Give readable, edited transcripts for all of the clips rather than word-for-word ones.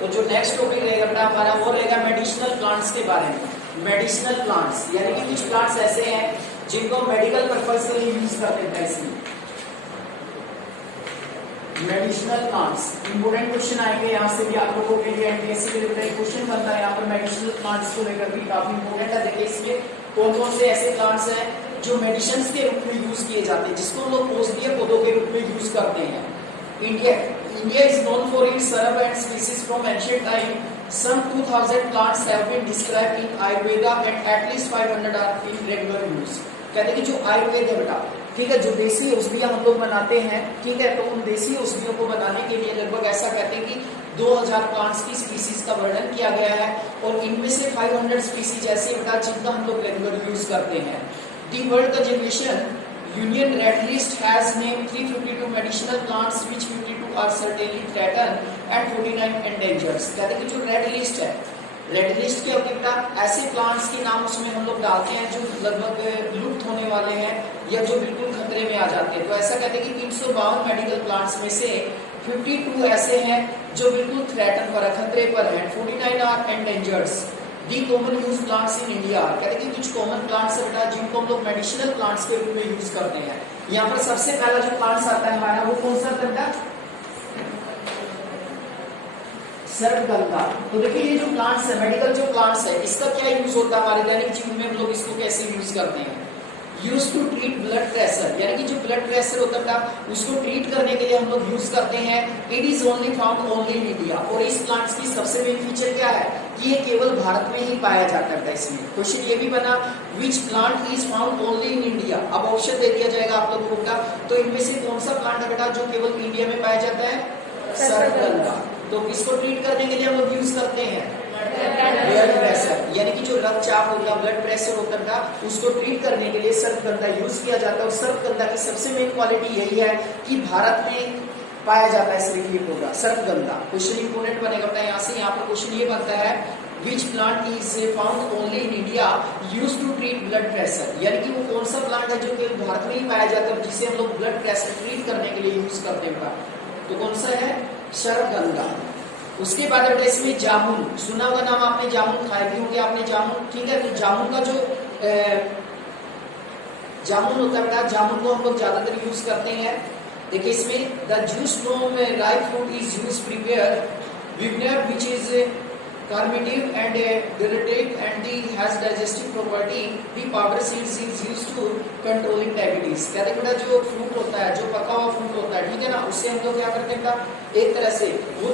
तो जो next topic रहेगा बेटा हमारा वो रहेगा मेडिसिनल प्लांट्स के बारे में। मेडिसिनल प्लांट्स यानी कि कुछ प्लांट्स ऐसे हैं जिनको मेडिकल पर्पज के लिए यूज करते हैं। इसमें मेडिसिनल प्लांट्स इंपोर्टेंट क्वेश्चन आएंगे यहाँ से भी आप लोगों के लिए। एनटीएससी के लिए क्वेश्चन बनता है यहाँ पर मेडिसिनल प्लांट्स को लेकर भी काफी इंपोर्टेंट है। देखिए इसमें कौन कौन से ऐसे प्लांट्स हैं जो मेडिसिन के रूप में यूज किए जाते हैं, जिसको लोग औषधीय पौधों के रूप में यूज करते हैं। India is known for its shrub and species from ancient time. Some 2000 plants have been described in Ayurveda and at least 500 are in regular use. कहते हैं कि जो आयुर्वेद है बेटा, ठीक है, जो देसी औषधियां हम लोग बनाते हैं, ठीक है, तो उन देसी औषधियों को बनाने के लिए लगभग ऐसा कहते हैं कि 2000 प्लांट्स की स्पीसीज का वर्णन किया गया है और इनमें से 500 स्पीसीज ऐसे बेटा जिनका हम लोग रेगुलर यूज करते हैं। The world conservation Union Red List has named 352 medicinal plants which 52 are certainly threatened and 49 endangered. कहते हैं कि जो रेड लिस्ट है, रेड लिस्ट के बेटा ऐसे प्लांट्स के नाम उसमें हम लोग डालते हैं जो लगभग लुप्त होने वाले हैं या जो बिल्कुल खतरे में आ जाते हैं। तो ऐसा कहते हैं कि 352 मेडिकल प्लांट्स में से 52 ऐसे हैं जो बिल्कुल थ्रेटन पर है, खतरे पर है। 49 are endangered. The common use plants in India, कहते हैं कि कुछ कॉमन प्लांट्स है बेटा जिनको हम लोग मेडिसिनल प्लांट्स के रूप में यूज करते हैं। यहाँ पर सबसे पहला जो प्लांट्स आता है हमारा वो कौन सा बेटा? सर्पगंधा। तो देखिए ये जो प्लांट्स है, मेडिकल जो प्लांट्स है, इसका क्या यूज होता है हमारे दैनिक जीवन में, हम लोग इसको कैसे यूज करते हैं? Use to treat blood pressure, यानी कि जो ब्लड प्रेशर होता है उसको ट्रीट करने के लिए हम लोग यूज करते हैं। It is only found only in India. और इस प्लांट्स की सबसे मेन फीचर क्या है कि ये केवल भारत में ही पाया जाता है। इसमें क्वेश्चन ये भी बना विच plant is found only in India. अब ऑप्शन दे दिया जाएगा आप लोगों का, तो इनमें से कौन सा प्लांट है बेटा जो केवल इंडिया में पाया जाता है? सर्पगंधा। तो इसको ट्रीट करने के लिए हम लोग यूज करते हैं ब्लड प्रेशर, यानी कि जो रक्तचाप होता है, ब्लड प्रेशर होता है, उसको ट्रीट करने के लिए सर्पगंधा यूज किया जाता है। और सर्पगंधा की सबसे मेन क्वालिटी यही है कि भारत में पाया जाता है सिर्फ ये पौधा सर्पगंधा। क्वेश्चन इंपोर्टेंट बनेगा बेटा यहाँ से। यहाँ पर क्वेश्चन ये बनता है which plant is found only in India use to treat blood pressure, यानी कि वो कौन सा प्लांट है जो केवल भारत में ही पाया जाता है जिसे हम लोग ब्लड प्रेशर ट्रीट करने के लिए यूज करते हैं। तो कौन सा है? सर्पगंधा। उसके बाद बेटा इसमें जामुन, सुना होगा नाम आपने, जामुन खाए भी होंगे आपने जामुन, ठीक है। तो जामुन का जो जामुन होता है बेटा, जामुन को हम लोग ज्यादातर यूज करते हैं। देखिए इसमें the juice from ripe fruit is use prepare vinegar which is carminative and diuretic and has digestive property. The powder seeds is used to controlling diabetes. कहते हैं बेटा जो फ्रूट होता है, जो पका हुआ फ्रूट होता है, ठीक है ना, उससे हम लोग क्या करते हैं बेटा, एक तरह से वो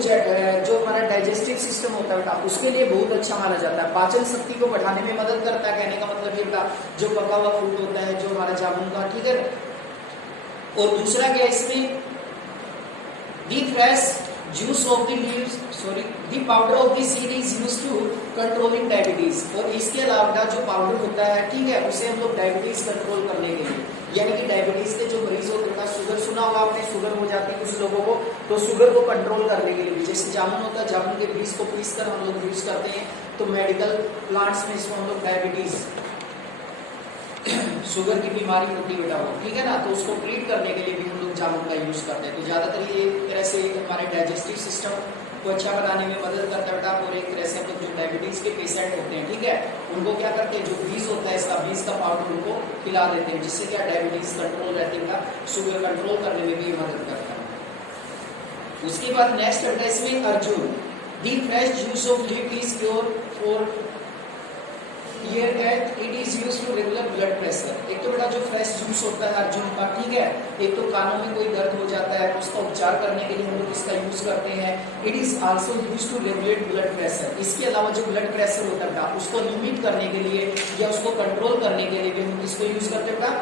जो हमारा डाइजेस्टिव सिस्टम होता है बेटा उसके लिए बहुत अच्छा माना जाता है, पाचन शक्ति को बढ़ाने में मदद करता है। कहने का मतलब ये बेटा जो पका हुआ फ्रूट होता है जो हमारा जामुन का, ठीक है। और दूसरा क्या इसमें दी fresh juice of the leaves, sorry, the powder of the seed is used to controlling diabetes। और इसके अलावा जो पाउडर होता है, ठीक है, उसे हम लोग डायबिटीज कंट्रोल करने के लिए, यानी कि डायबिटीज के जो मरीज होते हैं, शुगर सुना होगा आपने, शुगर हो जाती है कुछ लोगों को, तो शुगर को कंट्रोल करने के लिए जैसे जामुन होता है, जामुन के बीज को पीस कर हम लोग यूज करते हैं। तो मेडिकल प्लांट्स में इसको हम लोग डायबिटीज, शुगर की बीमारी होती है बेटा वो, ठीक है ना, तो उसको ट्रीट करने के लिए भी हम लोग जामुन का यूज करते हैं। तो ज्यादातर ये एक तरह से हमारे डाइजेस्टिव सिस्टम को अच्छा बनाने में मदद करता है बेटा। और एक तरह से हम लोग जो डायबिटीज के पेशेंट होते हैं, ठीक है, उनको क्या करते हैं, जो बीज होता है इसका, बीज का पाउडर उनको खिला देते हैं, जिससे क्या डायबिटीज कंट्रोल रहती है बेटा, शुगर कंट्रोल करने में भी मदद करता है। उसके बाद नेक्स्ट है इसमें Arjun. The fresh juice of leaf is cure for Here that it is used to regular blood pressure। एक तो बेटा जो फ्रेश जूस होता है अर्जुन का, ठीक है, एक तो कानों में कोई दर्द हो जाता है, उसका उपचार करने के लिए हम लोग इसका यूज करते हैं। It is also use to regulate blood pressure. इसके अलावा जो ब्लड प्रेशर होता है उसको लिमिट करने के लिए या उसको कंट्रोल करने के लिए भी हम इसको यूज करते हैं बेटा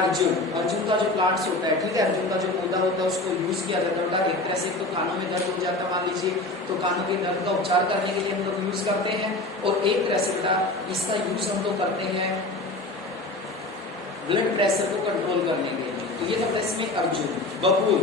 अर्जुन। अर्जुन का जो प्लांट्स होता है, ठीक है, अर्जुन का जो पौधा होता है उसको यूज किया जाता है बेटा। एक तरह से तो कानों में दर्द हो जाता है मान लीजिए, तो कानों के दर्द का उपचार करने के लिए हम लोग यूज करते हैं। और एक तरह से बेटा इसका यूज हम लोग करते हैं ब्लड प्रेशर को कंट्रोल करने के लिए। तो ये था इसमें अर्जुन। बबूल,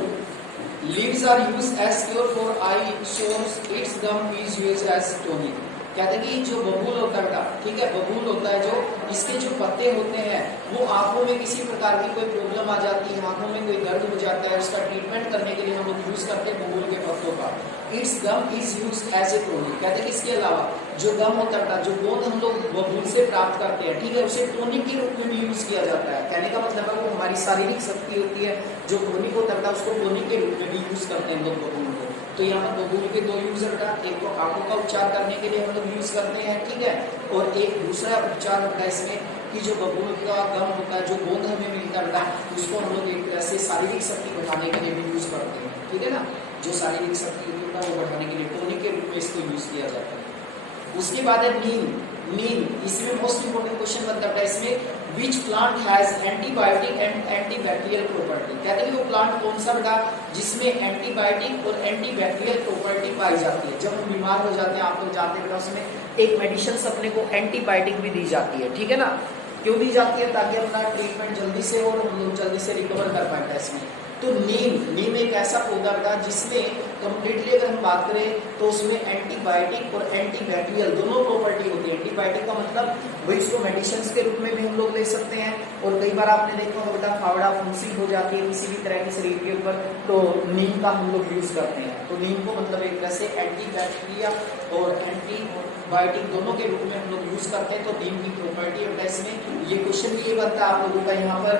leaves are used as cure for eye sores, its gum is used as tonic. कहते हैं कि जो बबूल होता है बेटा, ठीक है, बबूल होता है जो, इसके जो पत्ते होते हैं वो आंखों में किसी प्रकार की कोई प्रॉब्लम आ जाती है, आंखों में कोई दर्द हो जाता है, उसका ट्रीटमेंट करने के लिए हम लोग यूज करते हैं बबूल के पत्तों का। Its gum is used as a tonic. कहते हैं इसके अलावा जो गम होता है, जो गोंद हम लोग बबूल से प्राप्त करते हैं, ठीक है, उसे टोनिक के रूप में भी यूज किया जाता है। कहने का मतलब है वो हमारी शारीरिक शक्ति होती है, जो टोनिक होता है उसको टोनिक के रूप में भी यूज करते हैं लोग बबूल को। तो यहाँ पर बबूल के दो यूज होता है, एक तो आंखों का उपचार करने के लिए हम लोग यूज करते हैं, ठीक है, और एक दूसरा उपचार होता है इसमें कि जो बबूल का गम होता है, जो गोंद हमें मिलता है, उसको हम लोग एक तरह से शारीरिक शक्ति बढ़ाने के लिए भी यूज करते हैं, ठीक है ना। जो शारीरिक शक्ति होती है वो बढ़ाने के लिए टोनिक के रूप में इसको यूज किया जाता है। उसके बाद है नीम। नीम, इसमें मोस्ट इंपोर्टेंट क्वेश्चन बनता है इसमें, which plant has antibiotic and antibacterial property. कहते हैं वो प्लांट कौन सा बेटा जिसमें एंटीबायोटिक और एंटीबैक्टीरियल प्रॉपर्टी पाई जाती है। जब हम बीमार हो जाते हैं, आप लोग जानते हैं बेटा, उसमें एक मेडिसिन अपने को एंटीबायोटिक भी दी जाती है, ठीक है ना। क्यों दी जाती है? ताकि अपना ट्रीटमेंट जल्दी से हो और हम लोग जल्दी से रिकवर कर पाए इसमें। तो नीम एक ऐसा पौधा बेटा जिसमें कंप्लीटली अगर हम बात करें तो उसमें एंटीबायोटिक और एंटीबैक्टीरियल दोनों प्रॉपर्टी होती है। एंटीबायोटिक का मतलब वही इसको मेडिसिन के रूप में भी हम लोग ले सकते हैं, और कई बार आपने देखा होगा बेटा फावड़ा फुंसी हो जाती है किसी भी तरह के शरीर के ऊपर, तो नीम का हम लोग यूज करते हैं। तो नीम को मतलब एक तरह से एंटीबैक्टीरिया और एंटीबायोटिक दोनों के रूप में हम लोग यूज करते हैं। तो नीम की प्रॉपर्टी होता है इसमें। ये क्वेश्चन भी ये बनता है आप लोगों का यहाँ पर,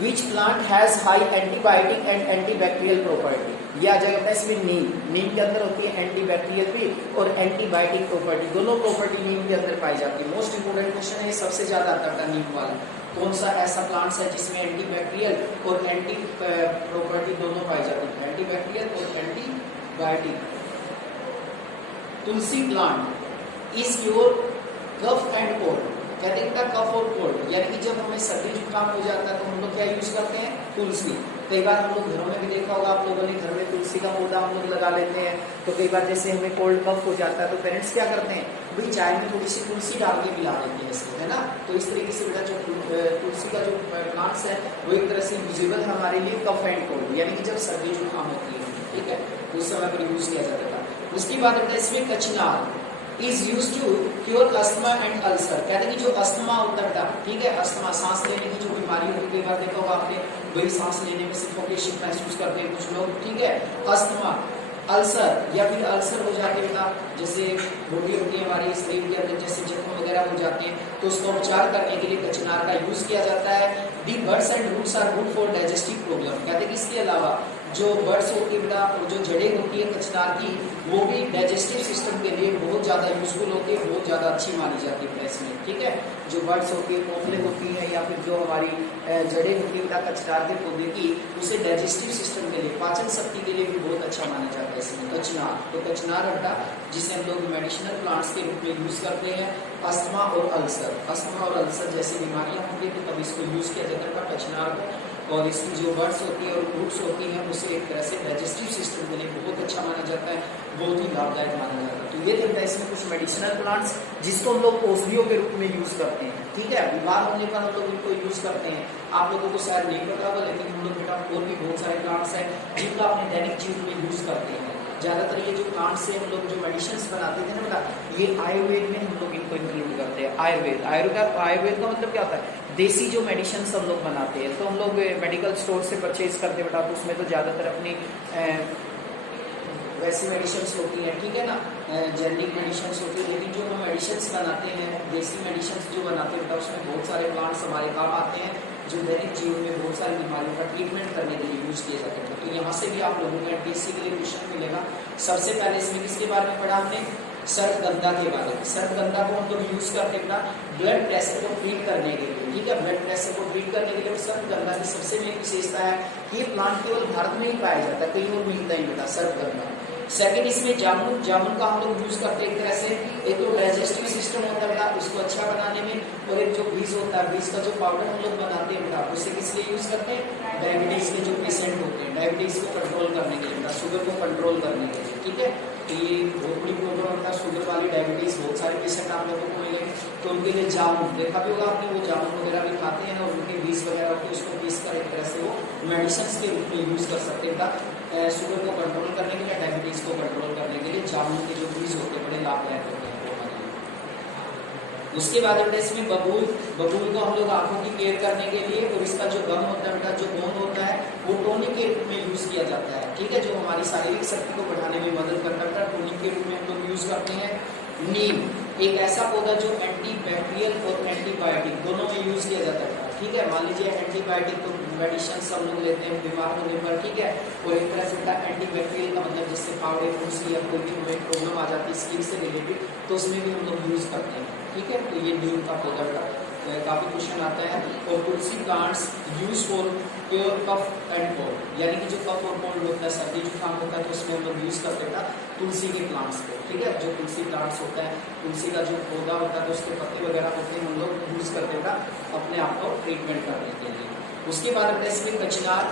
which plant has high antibiotic and antibacterial property. ये आ जाएगा इसमें नीम। नीम के अंदर होती है एंटीबैक्टीरियल भी और एंटीबायोटिक प्रॉपर्टी, दोनों प्रॉपर्टी नीम के अंदर पाई जाती है। मोस्ट इंपोर्टेंट क्वेश्चन है, सबसे ज्यादा आता है नीम वाला। कौन सा ऐसा प्लांट है जिसमें एंटीबैक्टीरियल और एंटी प्रॉपर्टी दोनों पाई जाती है, एंटीबैक्टीरियल और antibiotic. Tulsi plant is your cough and cold. कहते हैं कफ और कोल्ड, यानी कि जब हमें सर्दी जुकाम हो जाता है तो हम लोग क्या यूज करते हैं? तुलसी। कई बार हम लोग घरों में भी देखा होगा आप लोगों ने, घर में तुलसी का पौधा हम लोग लगा लेते हैं। तो कई बार जैसे हमें कोल्ड कफ हो जाता है तो पेरेंट्स क्या करते हैं, भाई चाय में थोड़ी सी तुलसी डाल के पिला देते हैं इसको, है ना। तो इस तरीके से बेटा जो तुलसी का जो प्लांट्स है वो एक तरह से यूजेबल हमारे लिए कफ एंड कोल्ड, यानी कि जब सर्दी जुकाम होती है, ठीक है, उस समय पर यूज किया जाता था। उसके बाद बेटा इसमें kachnar is use to cure asthma and ulcer. कहते हैं कि जो अस्थमा होता है, ठीक है, अस्थमा सांस लेने की जो बीमारी होती है, देखा होगा आपने, वही सांस लेने में सफोकेशन महसूस करते हैं कुछ लोग, ठीक है। अस्थमा, अल्सर या फिर अल्सर हो जाते हैं, जैसे रोटी होती है हमारे शरीर के अंदर, जैसे जख्म वगैरह हो जाते हैं, तो उसका उपचार करने के लिए कचनार का यूज किया जाता है। The birds and roots are good for digestive problem. कहते हैं कि इसके अलावा जो बर्ड्स होती है बेटा और जो जड़ें होती है कचनार की, वो भी डाइजेस्टिव सिस्टम के लिए बहुत ज्यादा यूजफुल होती है, बहुत ज्यादा अच्छी मानी जाती है इसमें, ठीक है। जो बर्ड्स होती है, कोफले होती है, या फिर जो हमारी जड़ें होती है बेटा कचनार के पौधे की, उसे डाइजेस्टिव सिस्टम के लिए, पाचन शक्ति के लिए भी बहुत अच्छा माना जाता है इसमें कचनार। तो कचनार बेटा जिसे हम लोग मेडिसिनल प्लांट्स के रूप में यूज करते हैं अस्थमा और अल्सर। अस्थमा और अल्सर जैसी बीमारियां होती है तो तब इसको यूज किया जाता है कचनार को। और इसकी जो बर्ड्स होती है और रूट्स होती हैं उसे एक तरह से डाइजेस्टिव सिस्टम के लिए बहुत अच्छा माना जाता है, बहुत ही लाभदायक माना जाता है। तो ये देखता है इसमें कुछ मेडिसिनल प्लांट्स जिसको हम लोग औषधियों के रूप में यूज करते हैं, ठीक है। बीमार होने पर हम लोग इनको यूज करते हैं। आप लोगों को शायद नहीं पता होगा, लेकिन हम लोग बेटा और भी बहुत सारे प्लांट्स हैं जिनका अपने दैनिक जीवन में यूज करते हैं। ज्यादातर ये जो प्लांट्स से हम लोग जो मेडिसिन बनाते थे ना बेटा, ये आयुर्वेद में हम लोग इनको इंक्लूड करते हैं। आयुर्वेद का मतलब क्या होता है? देसी जो मेडिसिन हम लोग बनाते हैं, तो हम लोग मेडिकल स्टोर से परचेज करते हैं बेटा, तो उसमें तो ज्यादातर अपनी वैसी मेडिसिन होती हैं, ठीक है ना, जेनेरिक मेडिसिन होती है। लेकिन जो हम मेडिसिन बनाते हैं, देसी मेडिसिन जो बनाते हैं बेटा, उसमें बहुत सारे प्लांट्स हमारे काम आते हैं जो दैनिक जीवन में बहुत सारी बीमारियों का ट्रीटमेंट करने के लिए यूज किए जाते हैं। तो यहाँ से भी आप लोगों को एमपीएससी के लिए क्वेश्चन मिलेगा। सबसे पहले इसमें किसके बारे में पढ़ा हमने? सर्पगंधा के बारे में। सर्पगंधा को हम लोग यूज करते हैं ब्लड प्रेशर को ट्रीट करने के लिए, ठीक है। ब्लड प्रेशर को ट्रीट करने के लिए सर्पगंधा की सबसे मेन विशेषता है कि ये प्लांट केवल भारत में ही पाया जाता है, कहीं और मिलता ही बेटा सर्पगंधा। सेकंड इसमें जामुन। जामुन का हम लोग यूज करते हैं एक तरह से, एक तो डाइजेस्टिव सिस्टम होता है बेटा उसको अच्छा बनाने में, और एक जो बीज होता है, बीज का जो पाउडर हम लोग बनाते हैं बेटा, उसे किस लिए यूज करते हैं? डायबिटीज के जो पेशेंट होते हैं, डायबिटीज को कंट्रोल करने के लिए, शुगर को कंट्रोल करने के लिए, ठीक है। तो ये बहुत बड़ी प्रॉब्लम होता है, शुगर वाली, डायबिटीज, बहुत सारे पेशेंट आप लोगों को मिलेंगे। तो उनके लिए जामुन देखा भी होगा आपने, वो जामुन वगैरह भी खाते हैं और उनके बीज वगैरह होती है, उसको पीस कर एक तरह से वो मेडिसिन के रूप में यूज कर सकते हैं। शुगर को कंट्रोल करने के लिए, डायबिटीज को कंट्रोल करने के लिए जामुन के जो बीज होते हैं बड़े लाभदायक होते हैं। उसके बाद बेटा इसमें बबूल। बबूल को हम लोग आंखों की केयर करने के लिए, और इसका जो गम होता है बेटा, जो गोंद होता है, वो टोनिक के रूप में यूज किया जाता है, ठीक ठीक है, जो हमारी शारीरिक शक्ति को बढ़ाने में मदद करता है। टॉनिक के रूप में हम लोग यूज करते हैं। नीम एक ऐसा पौधा जो एंटी बैक्टीरियल और एंटीबायोटिक दोनों में यूज किया जाता है, ठीक है। मान लीजिए एंटीबायोटिक तो मेडिसिन सब लोग लेते हैं बीमार होने पर, ठीक है, और एक तरह से एंटीबैक्टीरियल का मतलब जिससे फावड़े फुंसी या कोई भी हमें प्रॉब्लम आ जाती है स्किन से रिलेटेड, तो उसमें भी हम लोग यूज करते हैं, ठीक है। तो ये नीम का पौधा का काफी क्वेश्चन आता है। और tulsi plants use for pure cough and cold, यानी कि जो कफ और कोल्ड होता है, सर्दी जुकाम होता है, तो उसमें हम लोग यूज करते हैं तुलसी के प्लांट्स को, ठीक है। जो तुलसी प्लांट्स होता है, तुलसी का जो पौधा होता है, तो उसके पत्ते वगैरह होते हैं, हम लोग यूज करते हैं अपने आप को ट्रीटमेंट करने के लिए। उसके बाद अपने इसमें kachnar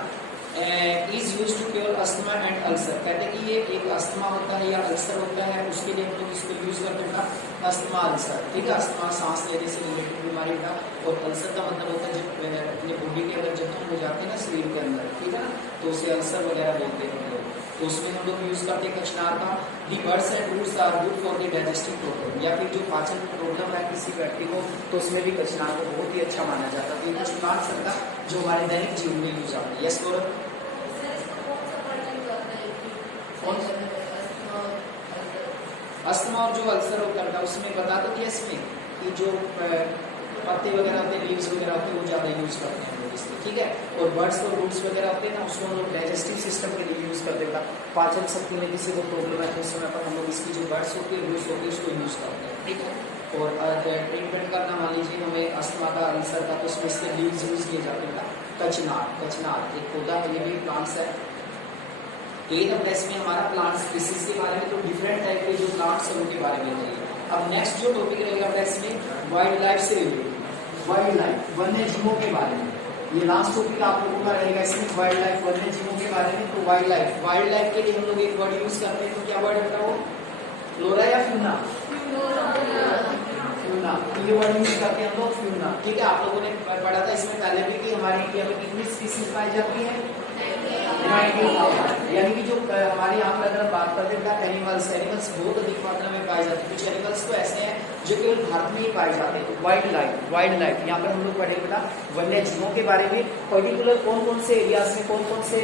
is use to cure asthma and ulcer, कहते हैं कि ये एक अस्थमा होता है या अल्सर होता है, उसके लिए हम लोग इसको यूज करते हैं अस्थमा अल्सर, ठीक है। अस्थमा सांस लेने से रिलेटेड बीमारी का, और अल्सर का मतलब होता है जब अपने बॉडी के अंदर जख्म हो जाते हैं ना शरीर के अंदर, ठीक है ना, तो उसे अल्सर वगैरह बोलते हैं हम लोग, तो उसमें हम लोग यूज करते हैं कचनार का। The birds and roots are good for the digestive problem, या फिर जो पाचन प्रॉब्लम है किसी व्यक्ति को, तो उसमें भी कचनार को बहुत ही अच्छा माना जाता है। तो ये कुछ प्लांट्स होता है जो हमारे दैनिक जीवन में यूज आते हैं। यस गौरव, अस्थमा और जो अल्सर होता है उसमें बता दो कि इसमें कि जो पत्ते वगैरह होते हैं, लीव्स वगैरह होते हैं, वो ज़्यादा यूज करते हैं हम लोग इसलिए, ठीक है। और बर्ड्स और रूट्स वगैरह होते हैं ना, उसको हम लोग डाइजेस्टिव सिस्टम के लिए यूज करते हैं। पाचन शक्ति में किसी को प्रॉब्लम है तो उस समय पर हम लोग इसकी जो बर्ड्स होती है, रूट्स होती है, उसको यूज करते हैं, ठीक है। और ट्रीटमेंट करना, मान लीजिए हमें अस्थमा का, अल्सर का, तो उसमें इसके लीव्स यूज किए जाते हैं। कचनार, कचनार एक पौधा है, ये भी प्लांट्स है। इसमें हमारा प्लांट्स स्पीसीज के बारे में, तो डिफरेंट टाइप के जो प्लांट्स हैं उनके बारे में रहेगा। अब नेक्स्ट जो टॉपिक रहेगा इसमें वाइल्ड लाइफ से रिलेटेड, वाइल्ड लाइफ वन्य जीवों के बारे में, ये लास्ट टॉपिक आप लोगों का रहेगा इसमें, वाइल्ड लाइफ वन्य जीवों के बारे में। तो वाइल्ड लाइफ के लिए हम लोग एक वर्ड यूज करते हैं, तो क्या वर्ड होता है वो, फ्लोरा या फ्यूना? फ्यूना, ये वर्ड यूज करते हैं हम लोग, फ्यूना, ठीक है। आप लोगों ने पढ़ा था इसमें पहले भी कि हमारे इंडिया में कितनी स्पीसीज पाई जाती है, 90,000, यानी कि जो हमारे यहाँ पर अगर बात करते हैं एनिमल्स बहुत अधिक मात्रा में पाए जाते हैं। कुछ एनिमल्स तो ऐसे हैं जो केवल भारत में ही पाए जाते हैं। वाइल्ड लाइफ यहाँ पर हम लोग पढ़े बेटा वन्य जीवों के बारे में, पर्टिकुलर कौन कौन से एरियाज में कौन कौन से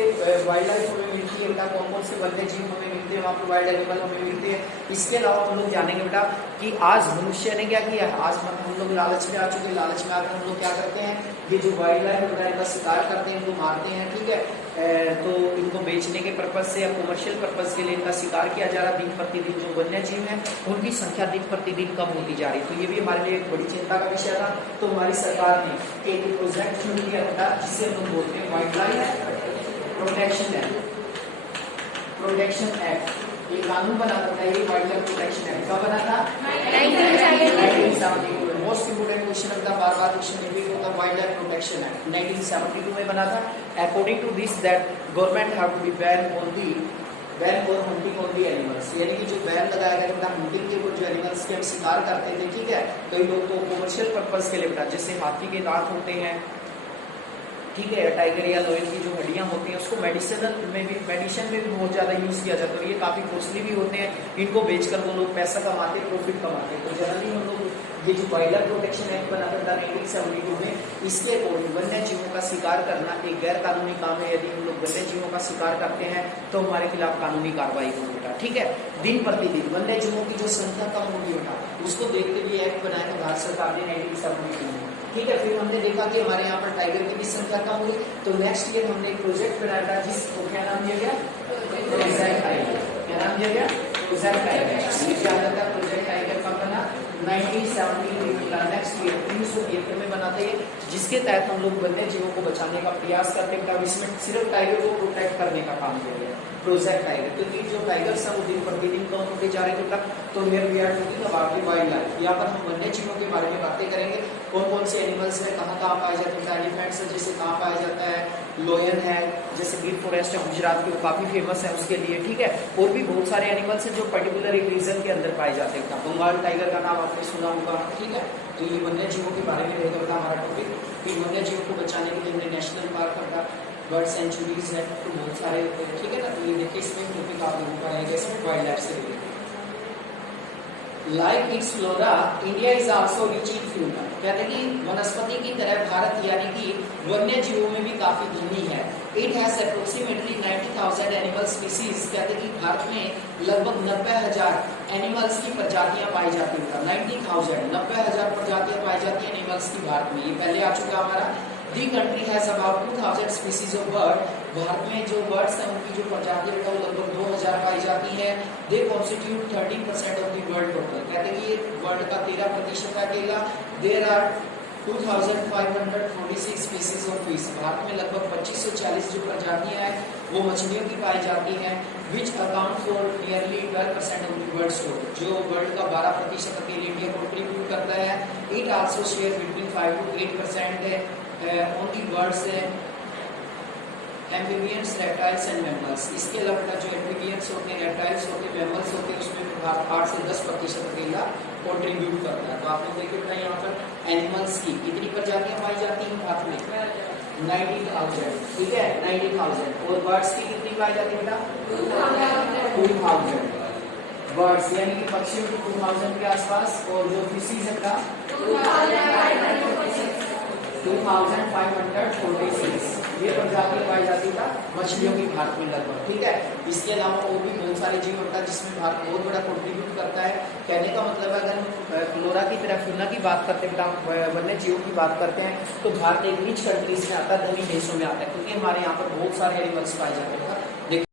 वाइल्ड लाइफ हमें मिलती है बेटा, कौन कौन से वन्य जीव हमें मिलते हैं, वहाँ पर वाइल्ड एनिमल हमें मिलते हैं। इसके अलावा हम लोग जानेंगे बेटा कि आज मनुष्य ने क्या किया, आज हम लोग लालच में आ चुके हैं, लालच में आकर हम लोग क्या करते हैं, ये जो वाइल्ड लाइफ वगैरह का शिकार करते हैं, इनको मारते हैं, ठीक है। तो इनको बेचने के पर्पज से या कमर्शियल पर्पज के लिए इनका शिकार किया जा रहा। दिन प्रतिदिन जो वन्य जीव हैं उनकी संख्या दिन प्रतिदिन कम होती जा रही है, तो ये भी हमारे लिए एक बड़ी चिंता का विषय था। तो हमारी सरकार ने एक प्रोजेक्ट शुरू किया था जिससे हम लोग बोलते हैं वाइल्ड लाइफ प्रोटेक्शन एक्ट। ये कानून बना था, ये वाइल्ड लाइफ प्रोटेक्शन एक्ट कब बना था, 1972। मोस्ट इंपोर्टेंट क्वेश्चन होता है, बार बार क्वेश्चन रिपीट होता है, वाइल्ड लाइफ प्रोटेक्शन एक्ट 1972 में बना था। According to this that government have to be ban और हंटिंग ऑन दी एनिमल्स, यानी कि जो बैन लगाया गया बेटा हंटिंग के ऊपर, जो एनिमल्स के हम शिकार करते थे, ठीक है। कई लोग तो कमर्शियल पर्पज के लिए बेटा, जैसे हाथी के दांत होते हैं, ठीक है, टाइगर या लोयन की जो हड्डियां होती हैं उसको मेडिसिन में भी बहुत ज्यादा यूज किया जाता है। ये काफी कॉस्टली भी होते हैं, इनको बेचकर वो लोग पैसा कमाते हैं, प्रॉफिट कमाते हैं। तो जनरली हम लोग ये जो वाइल्ड लाइफ प्रोटेक्शन एक्ट बना था 1972 में, इसके अकॉर्डिंग वन्य जीवों का शिकार करना एक गैर कानूनी काम है। यदि हम लोग वन्य जीवों का शिकार करते हैं तो हमारे खिलाफ कानूनी कार्रवाई होगी बेटा, ठीक है। दिन प्रतिदिन वन्य जीवों की जो संख्या कम होगी बेटा, उसको देखते हुए एक्ट बनाया था भारत सरकार ने 1972 में, ठीक है। फिर हमने देखा कि हमारे यहाँ पर टाइगर की भी संख्या कम हुई, तो नेक्स्ट ईयर हमने एक प्रोजेक्ट बनाया था जिसको क्या नाम दिया गया, प्रोजेक्ट टाइगर। क्या नाम दिया गया, प्रोजेक्ट टाइगर। ये क्या होता है प्रोजेक्ट टाइगर कब बना, 1972 में बना। नेक्स्ट ईयर 1973 में बना था ये, जिसके तहत हम लोग वन्य जीवों को बचाने का प्रयास करते हैं। इसमें सिर्फ टाइगर को प्रोटेक्ट करने का काम किया गया, प्रोजेक्ट टाइगर, क्योंकि जो टाइगर्स हैं वो दिन प्रतिदिन कम होते जा रहे थे। तो here we are talking about the wild life. यहाँ पर हम वन्य जीवों के बारे में बातें करेंगे, कौन कौन से एनिमल्स है, कहाँ कहाँ पाए जाते हैं। एलिफेंट्स है जैसे कहाँ पाया जाता है, लोयन है जैसे गिर फॉरेस्ट है गुजरात के, वो काफी फेमस है उसके लिए, ठीक है। और भी बहुत सारे एनिमल्स हैं जो पर्टिकुलर एक रीजन के अंदर पाए जाते हैं। बंगाल टाइगर का नाम आपने सुना होगा, ठीक है। तो ये वन्य जीवों के बारे में रहेगा हमारा टॉपिक। फिर वन्य जीवों को बचाने के लिए हमने नेशनल पार्क रखा, बर्ड सेंचुरीज है, तो बहुत सारे होते हैं, ठीक है ना। तो ये देखिए इसमें टॉपिक आप लोगों का रहेगा इसमें वाइल्ड लाइफ से related. Like it's flora India is also rich in fauna, कहते हैं कि वनस्पति की तरह भारत यानी कि वन्य जीवों में भी काफी धनी है। It has approximately 90,000 90,000 animal species, कहते हैं कि भारत में लगभग 90,000 एनिमल्स की प्रजातियां पाई जाती हैं। 90,000 प्रजातियां पाई जाती हैं एनिमल्स की भारत में। ये पहले आ चुका हमारा। दी country has about 2,000 species of bird. Bharat में जो बर्ड्स हैं उनकी जो प्रजातियां हैं वो लगभग 2,000 पाई जाती हैं। They constitute 13% of the world total, कहते हैं कि ये वर्ल्ड का 13% है अकेला। There are 2,546 species of fish. Bharat में लगभग 2540 जो प्रजातियां हैं वो मछलियों की पाई जाती हैं। Which account for nearly 12% of the world store, जो वर्ल्ड का 12% अकेले इंडिया कंट्रीब्यूट करता है। It also share between 5 to 8% on the birds amphibians, reptiles and mammals. इसके अलावा जो एम्फीबियंस होते हैं, रेप्टाइल्स होते हैं, मैमल्स होते हैं, उसमें भारत 8 से 10% अकेला कंट्रीब्यूट करता है। तो आपने देखे बेटा यहाँ पर एनिमल्स की कितनी प्रजातियां पाई जाती हैं भारत में? 90,000, ठीक है 90,000। और बर्ड्स की कितनी पाई जाती है बेटा? 2,000 बर्ड्स, यानी कि पक्षियों की 2,000 के आसपास। और जो फिशीज है बेटा 2,546 ये प्रजातियां पाई जाती है मछलियों की भारत में लगभग, ठीक है। इसके अलावा और भी बहुत सारे जीव होता है जिसमें भारत बहुत बड़ा कंट्रीब्यूट करता है। कहने का मतलब है अगर हम फ्लोरा की तरह फूना की बात करते हैं, वन्य जीवों की बात करते हैं, तो भारत एक रिच कंट्रीज में आता है, धनी देशों में आता है, क्योंकि हमारे यहाँ पर बहुत सारे एनिमल्स पाए जाते हैं।